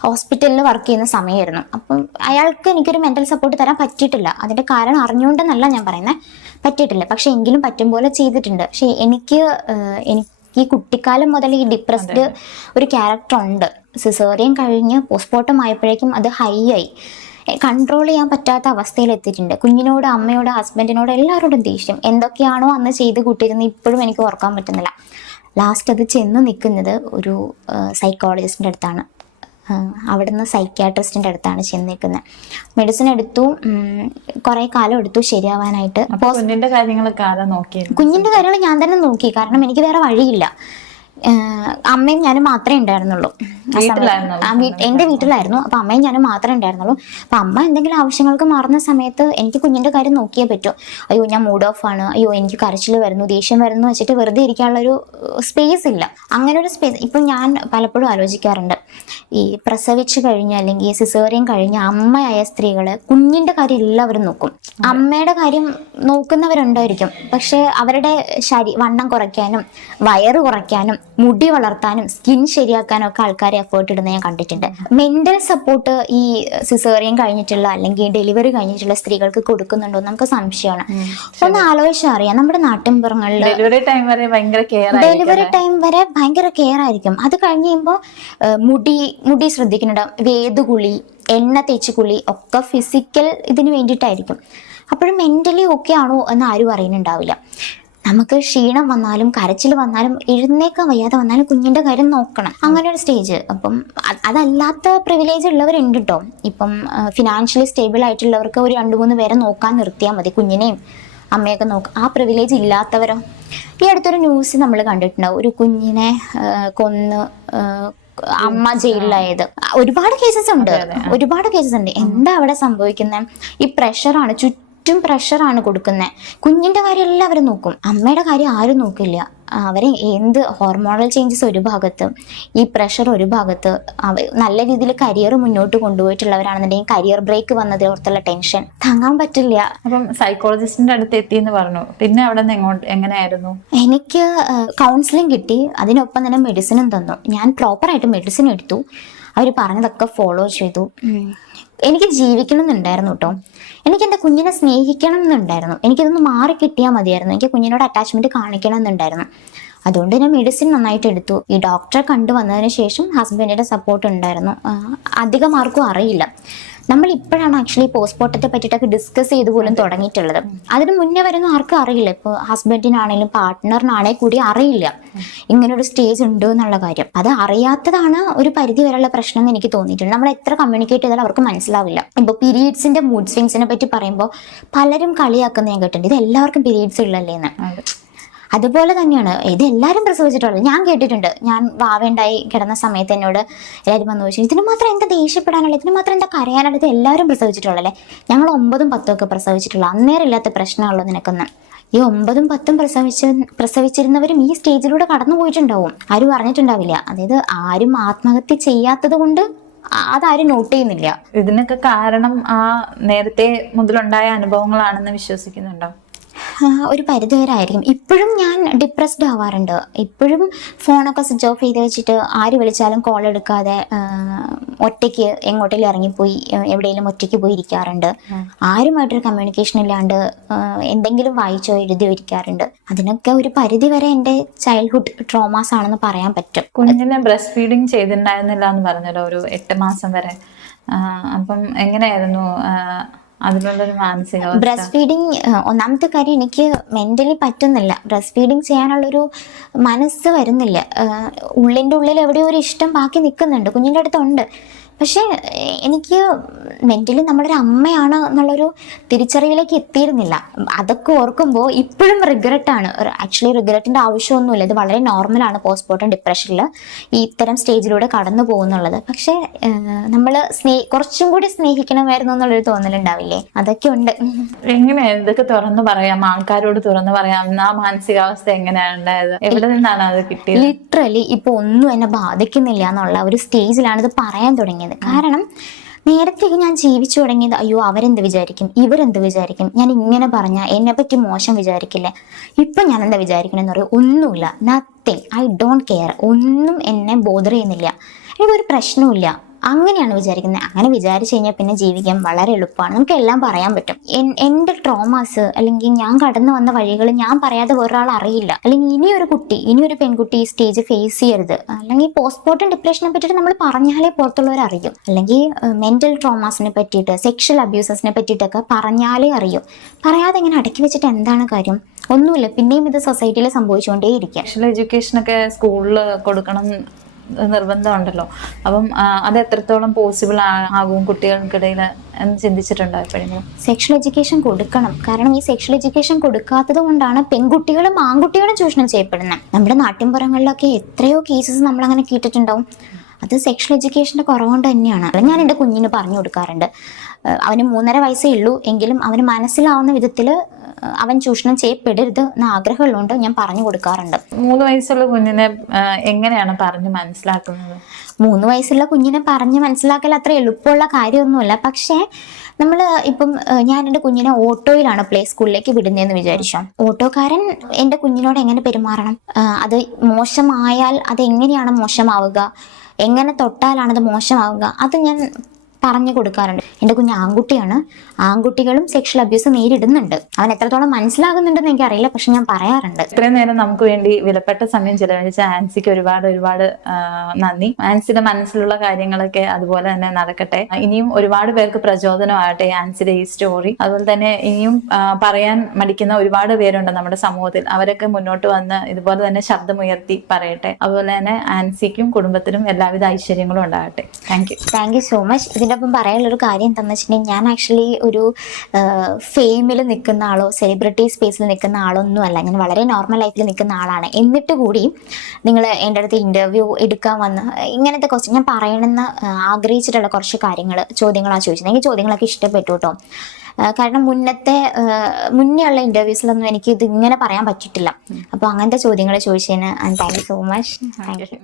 ഹോസ്പിറ്റലിൽ വർക്ക് ചെയ്യുന്ന സമയമായിരുന്നു. അപ്പം അയാൾക്ക് എനിക്കൊരു മെന്റൽ സപ്പോർട്ട് തരാൻ പറ്റിയിട്ടില്ല. അതിൻ്റെ കാരണം അറിഞ്ഞുകൊണ്ടെന്നല്ല ഞാൻ പറയുന്നത്, പറ്റിയിട്ടില്ല. പക്ഷെ എങ്കിലും പറ്റും പോലെ ചെയ്തിട്ടുണ്ട്. പക്ഷെ എനിക്ക് ഈ കുട്ടിക്കാലം മുതൽ ഈ ഡിപ്രസ്ഡ് ഒരു ക്യാരക്ടർ ഉണ്ട്. സിസേറിയൻ കഴിഞ്ഞ് പോസ്റ്റ്മോർട്ടം ആയപ്പോഴേക്കും അത് ഹൈ ആയി, കൺട്രോൾ ചെയ്യാൻ പറ്റാത്ത അവസ്ഥയിൽ എത്തിയിട്ടുണ്ട്. കുഞ്ഞിനോട്, അമ്മയോട്, ഹസ്ബൻഡിനോട് എല്ലാവരോടും ദേഷ്യം. എന്തൊക്കെയാണോ അന്ന് ചെയ്ത് കൂട്ടിയിരുന്നത് ഇപ്പോഴും എനിക്ക് ഓർക്കാൻ പറ്റുന്നില്ല. ലാസ്റ്റ് അത് ചെന്ന് നിൽക്കുന്നത് ഒരു സൈക്കോളജിസ്റ്റിൻ്റെ അടുത്താണ്. അവിടുന്ന് സൈക്യാട്രിസ്റ്റിൻ്റെ അടുത്താണ് ചെന്ന് നിൽക്കുന്നത്. മെഡിസിൻ എടുത്തു, കുറേ കാലം എടുത്തു ശരിയാവാനായിട്ട്. കുഞ്ഞിൻ്റെ കാര്യങ്ങളൊക്കെ ആരാ നോക്കിയത്? കുഞ്ഞിൻ്റെ കാര്യങ്ങൾ ഞാൻ തന്നെ നോക്കി, കാരണം എനിക്ക് വേറെ വഴിയില്ല. അമ്മയും ഞാനും മാത്രമേ ഉണ്ടായിരുന്നുള്ളൂ ആ സമയത്ത്. എന്റെ വീട്ടിലായിരുന്നു. അപ്പൊ അമ്മയും ഞാനും മാത്രമേ ഉണ്ടായിരുന്നുള്ളൂ. അപ്പൊ അമ്മ എന്തെങ്കിലും ആവശ്യങ്ങൾക്ക് മാറുന്ന സമയത്ത് എനിക്ക് കുഞ്ഞിന്റെ കാര്യം നോക്കിയേ പറ്റൂ. അയ്യോ ഞാൻ മൂഡ് ഓഫ് ആണ്, അയ്യോ എനിക്ക് കരച്ചിൽ വരുന്നു, ദേഷ്യം വരുന്നു വെച്ചിട്ട് വെറുതെ ഇരിക്കാനുള്ള ഒരു സ്പേസ് ഇല്ല. അങ്ങനെ ഒരു സ്പേസ് ഇപ്പൊ ഞാൻ പലപ്പോഴും ആലോചിക്കാറുണ്ട്. ഈ പ്രസവിച്ചു കഴിഞ്ഞ അല്ലെങ്കിൽ സിസേറിയൻ കഴിഞ്ഞ അമ്മയായ സ്ത്രീകള് കുഞ്ഞിന്റെ കാര്യം എല്ലാവരും നോക്കും. അമ്മയുടെ കാര്യം നോക്കുന്നവരുണ്ടായിരിക്കും, പക്ഷെ അവരുടെ വണ്ണം കുറയ്ക്കാനും വയറ് കുറയ്ക്കാനും മുടി വളർത്താനും സ്കിൻ ശരിയാക്കാനും ഒക്കെ ആൾക്കാരെ എഫേർട്ട് ഇടുന്ന ഞാൻ കണ്ടിട്ടുണ്ട്. മെന്റൽ സപ്പോർട്ട് ഈ സിസേറിയൻ കഴിഞ്ഞിട്ടുള്ള അല്ലെങ്കിൽ ഡെലിവറി കഴിഞ്ഞിട്ടുള്ള സ്ത്രീകൾക്ക് കൊടുക്കുന്നുണ്ടോ നമുക്ക് സംശയമാണ്. ഒന്ന് ആലോചിച്ചറിയാം, നമ്മുടെ നാട്ടിൻപുറങ്ങളിൽ ഡെലിവറി ടൈം വരെ ഭയങ്കര കെയർ ആയിരിക്കും. അത് കഴിഞ്ഞ് കഴിയുമ്പോൾ മുടി ശ്രദ്ധിക്കുന്നുണ്ട്, വേദുകുളി, എണ്ണ തേച്ച് കുളി ഒക്കെ ഫിസിക്കൽ ഇതിന് വേണ്ടിയിട്ടായിരിക്കും. അപ്പോഴും മെന്റലി ഓക്കെ ആണോ എന്ന് ആരും അറിയുന്നുണ്ടാവില്ല. നമുക്ക് ക്ഷീണം വന്നാലും കരച്ചിൽ വന്നാലും എഴുന്നേക്കാൻ വയ്യാതെ വന്നാലും കുഞ്ഞിന്റെ കാര്യം നോക്കണം, അങ്ങനെ ഒരു സ്റ്റേജ്. അപ്പം അതല്ലാത്ത പ്രിവിലേജ് ഉള്ളവരുണ്ട് കേട്ടോ. ഇപ്പം ഫിനാൻഷ്യലി സ്റ്റേബിൾ ആയിട്ടുള്ളവർക്ക് ഒരു 2-3 പേരെ നോക്കാൻ നിർത്തിയാൽ മതി, കുഞ്ഞിനെയും അമ്മയൊക്കെ നോക്കാം. ആ പ്രിവിലേജ് ഇല്ലാത്തവരോ? ഈ അടുത്തൊരു ന്യൂസ് നമ്മൾ കണ്ടിട്ടുണ്ടാവും, ഒരു കുഞ്ഞിനെ കൊന്ന് അമ്മ ജയിലിലായത്. ഒരുപാട് കേസസ് ഉണ്ട്. എന്താ അവിടെ സംഭവിക്കുന്നത്? ഈ പ്രഷറാണ്, ചുറ്റും പ്രഷറാണ് കൊടുക്കുന്നത്. കുഞ്ഞിന്റെ കാര്യം എല്ലാവരും നോക്കും, അമ്മയുടെ കാര്യം ആരും നോക്കില്ല. അവരെ എന്ത് ഹോർമോണൽ ചേഞ്ചസ് ഒരു ഭാഗത്ത്, ഈ പ്രഷർ ഒരു ഭാഗത്ത്. നല്ല രീതിയിൽ കരിയർ മുന്നോട്ട് കൊണ്ടുപോയിട്ടുള്ളവരാണെന്നുണ്ടെങ്കിൽ കരിയർ ബ്രേക്ക് വന്നത് ഓർത്തുള്ള ടെൻഷൻ താങ്ങാൻ പറ്റില്ല. അപ്പം സൈക്കോളജിസ്റ്റിന്റെ അടുത്ത് എത്തിയെന്ന് പറഞ്ഞു, പിന്നെ അവിടെ നിന്ന് എങ്ങനെയായിരുന്നു? എനിക്ക് കൗൺസിലിംഗ് കിട്ടി, അതിനൊപ്പം തന്നെ മെഡിസിനും തന്നു. ഞാൻ പ്രോപ്പറായിട്ട് മെഡിസിൻ എടുത്തു, അവർ പറഞ്ഞതൊക്കെ ഫോളോ ചെയ്തു. എനിക്ക് ജീവിക്കണം എന്നുണ്ടായിരുന്നു കേട്ടോ. എനിക്ക് എൻ്റെ കുഞ്ഞിനെ സ്നേഹിക്കണം എന്നുണ്ടായിരുന്നു. എനിക്കിതൊന്ന് മാറി കിട്ടിയാൽ മതിയായിരുന്നു. എനിക്ക് കുഞ്ഞിനോട് അറ്റാച്ച്മെന്റ് കാണിക്കണം എന്നുണ്ടായിരുന്നു. അതുകൊണ്ട് ഞാൻ മെഡിസിൻ നന്നായിട്ട് എടുത്തു. ഈ ഡോക്ടറെ കണ്ടു വന്നതിന് ശേഷം ഹസ്ബൻഡിന്റെ സപ്പോർട്ട് ഉണ്ടായിരുന്നു. അധികം ആർക്കും അറിയില്ല. നമ്മൾ ഇപ്പോഴാണ് ആക്ച്വലി പോസ്റ്റ്മോർട്ടത്തെ പറ്റിയിട്ടൊക്കെ ഡിസ്കസ് ചെയ്ത് പോലും തുടങ്ങിയിട്ടുള്ളത്. അതിന് മുന്നേ വരുന്ന ആർക്കും അറിയില്ല. ഇപ്പോൾ ഹസ്ബൻഡിനാണെങ്കിലും പാർട്ട്ണറിനാണെ കൂടി അറിയില്ല ഇങ്ങനൊരു സ്റ്റേജ് ഉണ്ട് എന്നുള്ള കാര്യം. അത് അറിയാത്തതാണ് ഒരു പരിധി വരെയുള്ള പ്രശ്നം എന്ന് എനിക്ക് തോന്നിയിട്ടുണ്ട്. നമ്മൾ എത്ര കമ്മ്യൂണിക്കേറ്റ് ചെയ്താലും അവർക്ക് മനസ്സിലാവില്ല. ഇപ്പോൾ പീരീഡ്സിന്റെ മൂഡ് സ്വിങ്സിനെ പറ്റി പറയുമ്പോൾ പലരും കളിയാക്കുന്ന ഞാൻ കേട്ടിട്ടുണ്ട്, ഇത് എല്ലാവർക്കും പീരീഡ്സ് ഉള്ളല്ലേ എന്ന്. അതുപോലെ തന്നെയാണ് ഇത് എല്ലാവരും പ്രസവിച്ചിട്ടുള്ളത്. ഞാൻ കേട്ടിട്ടുണ്ട്, ഞാൻ വാവേണ്ടായി കിടന്ന സമയത്ത് എന്നോട് എല്ലാവരും വന്നു ചോദിച്ചു, ഇതിന് മാത്രം എന്താ ദേഷ്യപ്പെടാനുള്ള, ഇതിന് മാത്രം എന്താ കരയാനുള്ളത്, എല്ലാവരും പ്രസവിച്ചിട്ടുള്ളല്ലേ. ഞങ്ങൾ 9ഉം 10ഉം ഒക്കെ പ്രസവിച്ചിട്ടുള്ള, അന്നേരം ഇല്ലാത്ത പ്രശ്നമുള്ളൂ നിനക്കൊന്ന്. ഈ 9ഉം 10ഉം പ്രസവിച്ചിരുന്നവരും ഈ സ്റ്റേജിലൂടെ കടന്നു പോയിട്ടുണ്ടാവും, ആരും അറിഞ്ഞിട്ടുണ്ടാവില്ല. അതായത് ആരും ആത്മഹത്യ ചെയ്യാത്തത് കൊണ്ട് അതാരും നോട്ട് ചെയ്യുന്നില്ല. ഇതിനൊക്കെ കാരണം ആ നേരത്തെ മുതലുണ്ടായ അനുഭവങ്ങളാണെന്ന് വിശ്വസിക്കുന്നുണ്ടോ? ഒരു പരിധിവരെ ആയിരിക്കും. ഇപ്പോഴും ഞാൻ ഡിപ്രസ്ഡ് ആവാറുണ്ട്. ഇപ്പോഴും ഫോണൊക്കെ സ്വിച്ച് ഓഫ് ചെയ്ത് വെച്ചിട്ട് ആര് വിളിച്ചാലും കോൾ എടുക്കാതെ ഒറ്റയ്ക്ക് എങ്ങോട്ടെങ്കിലും ഇറങ്ങിപ്പോയി എവിടെയെങ്കിലും ഒറ്റയ്ക്ക് പോയി ഇരിക്കാറുണ്ട്. ആരുമായിട്ടൊരു കമ്മ്യൂണിക്കേഷൻ ഇല്ലാണ്ട് എന്തെങ്കിലും വായിച്ചോ എഴുതിയോ ഇരിക്കാറുണ്ട്. അതിനൊക്കെ ഒരു പരിധി വരെ എൻ്റെ ചൈൽഡ്ഹുഡ് ട്രോമാസ് ആണെന്ന് പറയാൻ പറ്റും. കുഞ്ഞിനെ ബ്രസ്റ്റ് ഫീഡിങ് ചെയ്തിട്ടുണ്ടായിരുന്നില്ല എന്ന് പറഞ്ഞല്ലോ, ഒരു 8 മാസം വരെ. അപ്പം എങ്ങനെയായിരുന്നു അതിനുള്ളൊരു മാനസിക? ബ്രസ്റ്റ് ഫീഡിങ് ഒന്നാമത്തെ കാര്യം, എനിക്ക് മെന്റലി പറ്റുന്നില്ല. ബ്രസ്റ്റ് ഫീഡിങ് ചെയ്യാനുള്ളൊരു മനസ്സ് വരുന്നില്ല. ഉള്ളിൻ്റെ ഉള്ളിൽ എവിടെയോ ഒരു ഇഷ്ടം ബാക്കി നിൽക്കുന്നുണ്ട്, കുഞ്ഞിൻ്റെ അടുത്തുണ്ട്. പക്ഷെ എനിക്ക് മെന്റലി നമ്മളൊരു അമ്മയാണ് എന്നുള്ളൊരു തിരിച്ചറിവിലേക്ക് എത്തിയിരുന്നില്ല. അതൊക്കെ ഓർക്കുമ്പോൾ ഇപ്പോഴും റിഗ്രറ്റാണ്. ആക്ച്വലി റിഗ്രറ്റിൻ്റെ ആവശ്യമൊന്നുമില്ല. ഇത് വളരെ നോർമലാണ് പോസ്റ്റ്മോർട്ടം ഡിപ്രഷനിൽ ഈ ഇത്തരം സ്റ്റേജിലൂടെ കടന്നു പോകുന്നുള്ളത്. പക്ഷെ നമ്മൾ കുറച്ചും കൂടി സ്നേഹിക്കണമായിരുന്നു എന്നുള്ളൊരു തോന്നലുണ്ടാവില്ലേ, അതൊക്കെ ഉണ്ട്. എങ്ങനെയാണ് ഇതൊക്കെ തുറന്നു പറയാം, ആൾക്കാരോട് തുറന്നു പറയാം? ആ മാനസികാവസ്ഥ എങ്ങനെയാണ് ഉണ്ടായത്? എവിടെ നിന്നാണ് അത് കിട്ടിയത്? ലിറ്ററലി ഇപ്പൊ ഒന്നും എന്നെ ബാധിക്കുന്നില്ല എന്നുള്ള ഒരു സ്റ്റേജിലാണ് ഇത് പറയാൻ തുടങ്ങിയത്. കാരണം നേരത്തെ ഞാൻ ജീവിച്ചു തുടങ്ങിയത്, അയ്യോ അവരെന്ത് വിചാരിക്കും, ഇവരെന്ത് വിചാരിക്കും, ഞാൻ ഇങ്ങനെ പറഞ്ഞാൽ എന്നെ പറ്റി മോശം വിചാരിക്കില്ലേ, ഇപ്പൊ ഞാൻ എന്താ വിചാരിക്കണമെന്ന് പറയും. ഒന്നുമില്ല, നത്തിങ്, ഐ ഡോണ്ട് കെയർ. ഒന്നും എന്നെ ബോധർ ചെയ്യുന്നില്ല, എനിക്കൊരു പ്രശ്നമില്ല. അങ്ങനെയാണ് വിചാരിക്കുന്നത്. അങ്ങനെ വിചാരിച്ചു കഴിഞ്ഞാൽ പിന്നെ ജീവിക്കാൻ വളരെ എളുപ്പമാണ്. നമുക്ക് എല്ലാം പറയാൻ പറ്റും. എൻ്റെ ട്രോമാസ് അല്ലെങ്കിൽ ഞാൻ കടന്നു വന്ന വഴികൾ ഞാൻ പറയാതെ വേറൊരാൾ അറിയില്ല. അല്ലെങ്കിൽ ഇനിയൊരു പെൺകുട്ടി ഈ സ്റ്റേജ് ഫേസ് ചെയ്യരുത്. അല്ലെങ്കിൽ പോസ്റ്റ്മോർട്ടം ഡിപ്രഷനെ പറ്റിയിട്ട് നമ്മൾ പറഞ്ഞാലേ പുറത്തുള്ളവർ അറിയും. അല്ലെങ്കിൽ മെന്റൽ ട്രോമാസിനെ പറ്റിയിട്ട്, സെക്ഷൽ അബ്യൂസസിനെ പറ്റിയിട്ടൊക്കെ പറഞ്ഞാലേ അറിയും. പറയാതെ ഇങ്ങനെ അടക്കി വെച്ചിട്ട് എന്താണ് കാര്യം? ഒന്നുമില്ല. പിന്നെയും ഇത് സൊസൈറ്റിയിൽ സംഭവിച്ചുകൊണ്ടേയിരിക്കുക. സെക്ഷൽ എഡ്യൂക്കേഷൻ ഒക്കെ സ്കൂളിൽ കൊടുക്കണം നിർബന്ധമുണ്ടല്ലോ. അപ്പം അത് എത്രത്തോളം പോസിബിൾ ആകും കുട്ടികൾക്കിടയിൽ എന്ന് ചിന്തിച്ചിട്ടുണ്ടോ എപ്പോഴെങ്കിലും? സെക്ഷൽ എഡ്യൂക്കേഷൻ കൊടുക്കണം. കാരണം ഈ സെക്ഷൽ എഡ്യൂക്കേഷൻ കൊടുക്കാത്തത് കൊണ്ടാണ് പെൺകുട്ടികളും ആൺകുട്ടികളും ചൂഷണം ചെയ്യപ്പെടുന്നത്. നമ്മുടെ നാട്ടിൻപുറങ്ങളിലൊക്കെ എത്രയോ കേസസ് നമ്മളങ്ങനെ കേട്ടിട്ടുണ്ടാവും. അത് സെക്ഷൽ എഡ്യൂക്കേഷൻ്റെ കുറവുകൊണ്ട് തന്നെയാണ്. ഞാൻ എൻ്റെ കുഞ്ഞിന് പറഞ്ഞു കൊടുക്കാറുണ്ട്. അവന് 3.5 വയസ്സേ ഉള്ളൂ, എങ്കിലും അവന് മനസ്സിലാവുന്ന വിധത്തിൽ അവൻ ചൂഷണം ചെയ്യപ്പെടരുത് എന്ന ആഗ്രഹമുള്ളതുകൊണ്ട് ഞാൻ പറഞ്ഞു കൊടുക്കാറുണ്ട്. 3 വയസ്സുള്ള കുഞ്ഞിനെ എങ്ങനെയാണ് പറഞ്ഞ് മനസ്സിലാക്കുന്നത്? 3 വയസ്സുള്ള കുഞ്ഞിനെ പറഞ്ഞ് മനസ്സിലാക്കൽ അത്ര എളുപ്പമുള്ള കാര്യമൊന്നുമല്ല. പക്ഷേ നമ്മൾ ഇപ്പം ഞാൻ എൻ്റെ കുഞ്ഞിനെ ഓട്ടോയിലാണ് പ്ലേ സ്കൂളിലേക്ക് വിടുന്നതെന്ന് വിചാരിച്ചോ. ഓട്ടോക്കാരൻ എൻ്റെ കുഞ്ഞിനോട് എങ്ങനെ പെരുമാറണം, അത് മോശമായാൽ അത് എങ്ങനെയാണ് മോശമാവുക, എങ്ങനെ തൊട്ടാലാണത് മോശമാവുക, അത് ഞാൻ പറഞ്ഞു കൊടുക്കാറുണ്ട്. എൻ്റെ കുഞ്ഞ് ആൺകുട്ടിയാണ്, ആൺകുട്ടികളും സെക്ഷൽ അബ്യൂസ് നേരിടുന്നുണ്ട്. അവൻ എത്രത്തോളം മനസ്സിലാകുന്നുണ്ടെന്ന് എനിക്കറിയില്ല, പക്ഷെ ഞാൻ പറയാറുണ്ട്. ഇത്രയും നേരം നമുക്ക് വേണ്ടി വിലപ്പെട്ട സമയം ചിലവഴിച്ച ആൻസിക്ക് ഒരുപാട് നന്ദി. ആൻസിയുടെ മനസ്സിലുള്ള കാര്യങ്ങളൊക്കെ അതുപോലെ തന്നെ നടക്കട്ടെ. ഇനിയും ഒരുപാട് പേർക്ക് പ്രചോദനമാകട്ടെ ആൻസിയുടെ ഈ സ്റ്റോറി. അതുപോലെ തന്നെ ഇനിയും പറയാൻ മടിക്കുന്ന ഒരുപാട് പേരുണ്ട് നമ്മുടെ സമൂഹത്തിൽ. അവരൊക്കെ മുന്നോട്ട് വന്ന് ഇതുപോലെ തന്നെ ശബ്ദമുയർത്തി പറയട്ടെ. അതുപോലെ തന്നെ ആൻസിക്കും കുടുംബത്തിനും എല്ലാവിധ ഐശ്വര്യങ്ങളും ഉണ്ടാകട്ടെ. Thank you so much. ഇതിനൊപ്പം പറയാനുള്ളൊരു കാര്യം എന്താണെന്ന് വെച്ചിട്ടുണ്ടെങ്കിൽ, ഞാൻ ആക്ച്വലി ഒരു ഫെയിമിൽ നിൽക്കുന്ന ആളോ സെലിബ്രിറ്റി സ്പേസിൽ നിൽക്കുന്ന ആളോ ഒന്നും അല്ല. ഞാൻ വളരെ നോർമൽ ലൈഫിൽ നിൽക്കുന്ന ആളാണ്. എന്നിട്ട് കൂടി നിങ്ങൾ എൻ്റെ അടുത്ത് ഇൻ്റർവ്യൂ എടുക്കാൻ വന്ന് ഇങ്ങനത്തെ ക്വസ്റ്റ്യൻ ഞാൻ പറയണമെന്ന് ആഗ്രഹിച്ചിട്ടുള്ള കുറച്ച് ചോദ്യങ്ങളാണ് ചോദിച്ചത്. എനിക്ക് ചോദ്യങ്ങളൊക്കെ ഇഷ്ടപ്പെട്ടു കേട്ടോ. കാരണം മുന്നേ ഉള്ള ഇൻ്റർവ്യൂസിലൊന്നും എനിക്ക് ഇത് ഇങ്ങനെ പറയാൻ പറ്റിയിട്ടില്ല. അപ്പോൾ അങ്ങനത്തെ ചോദ്യങ്ങൾ ചോദിച്ചതിന് thank you so much. Thank you.